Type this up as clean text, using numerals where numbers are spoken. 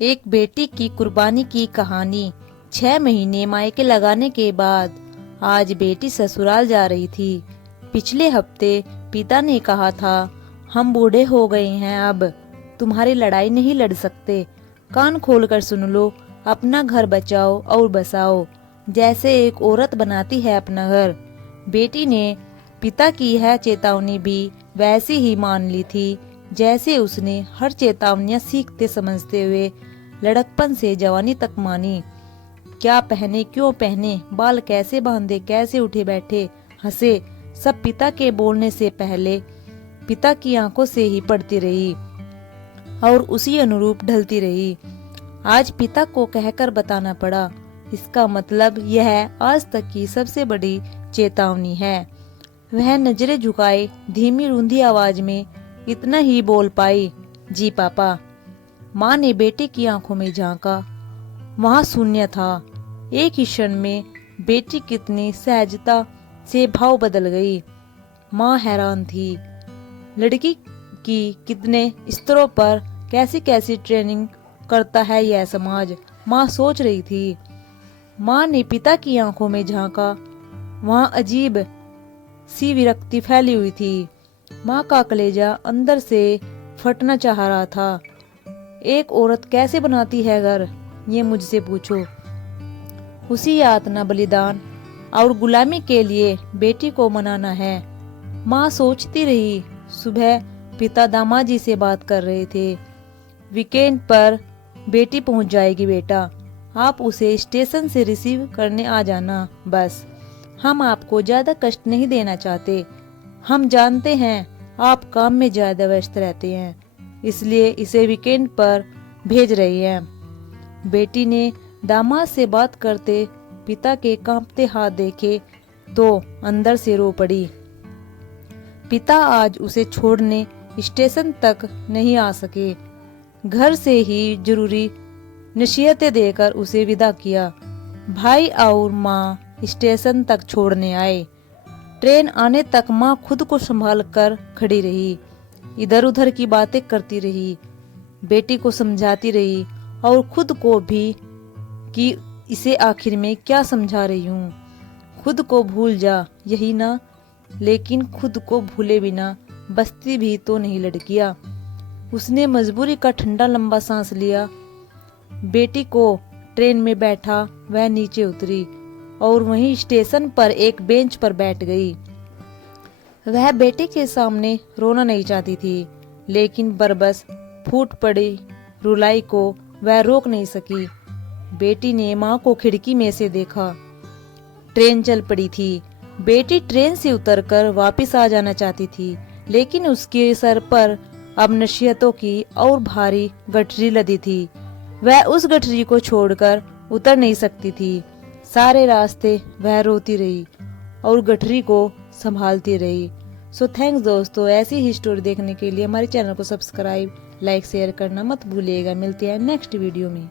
एक बेटी की कुर्बानी की कहानी। 6 महीने मायके लगाने के बाद आज बेटी ससुराल जा रही थी। पिछले हफ्ते पिता ने कहा था, हम बूढ़े हो गए हैं, अब तुम्हारी लड़ाई नहीं लड़ सकते। कान खोलकर सुन लो, अपना घर बचाओ और बसाओ, जैसे एक औरत बनाती है अपना घर। बेटी ने पिता की यह चेतावनी भी वैसी ही मान ली थी जैसे उसने हर चेतावनियां सीखते समझते हुए लड़कपन से जवानी तक मानी। क्या पहने, क्यों पहने, बाल कैसे बांधे, कैसे उठे बैठे, हंसे, सब पिता के बोलने से पहले पिता की आंखों से ही पढ़ती रही और उसी अनुरूप ढलती रही। आज पिता को कहकर बताना पड़ा, इसका मतलब यह आज तक की सबसे बड़ी चेतावनी है। वह नजरें झुकाए धीमी रूंधी आवाज में इतना ही बोल पाई, जी पापा। माँ ने बेटे की आंखों में झांका, वहां शून्य था। एक ही क्षण में बेटी कितनी सहजता से भाव बदल गई। माँ हैरान थी, लड़की की कितने स्तरों पर कैसी कैसी ट्रेनिंग करता है यह समाज। माँ सोच रही थी। माँ ने पिता की आंखों में झांका, वहां अजीब सी विरक्ति फैली हुई थी। माँ का कलेजा अंदर से फटना चाह रहा था। एक औरत कैसे बनाती है घर, ये मुझसे पूछो। उसी यातना, बलिदान और गुलामी के लिए बेटी को मनाना है। माँ सोचती रही। सुबह पिता दामाजी से बात कर रहे थे, वीकेंड पर बेटी पहुंच जाएगी बेटा, आप उसे स्टेशन से रिसीव करने आ जाना। बस, हम आपको ज्यादा कष्ट नहीं देना चाहते। हम जानते हैं आप काम में ज्यादा व्यस्त रहते हैं, इसलिए इसे वीकेंड पर भेज रही हैं। बेटी ने दामाद से बात करते पिता के कांपते हाथ देखे तो अंदर से रो पड़ी। पिता आज उसे छोड़ने स्टेशन तक नहीं आ सके। घर से ही जरूरी नसीहतें देकर उसे विदा किया। भाई और माँ स्टेशन तक छोड़ने आए। ट्रेन आने तक माँ खुद को संभाल कर खड़ी रही, इधर उधर की बातें करती रही, बेटी को समझाती रही और खुद को भी कि इसे आखिर में क्या समझा रही हूँ। खुद को भूल जा, यही ना। लेकिन खुद को भूले बिना बसती भी तो नहीं लड़कियाँ। उसने मजबूरी का ठंडा लंबा सांस लिया। बेटी को ट्रेन में बैठा वह नीचे उतरी और वहीं स्टेशन पर एक बेंच पर बैठ गई। वह बेटे के सामने रोना नहीं चाहती थी, लेकिन बरबस फूट पड़ी रुलाई को वह रोक नहीं सकी। बेटी ने माँ को खिड़की में से देखा। ट्रेन चल पड़ी थी। बेटी ट्रेन से उतरकर वापस आ जाना चाहती थी, लेकिन उसके सर पर अब नसीहतों की और भारी गठरी लदी थी। वह उस गठरी को छोड़कर उतर नहीं सकती थी। सारे रास्ते वह रोती रही और गठरी को संभालती रही। सो थैंक्स दोस्तों, ऐसी ही स्टोरी देखने के लिए हमारे चैनल को सब्सक्राइब, लाइक, शेयर करना मत भूलिएगा। मिलते हैं नेक्स्ट वीडियो में।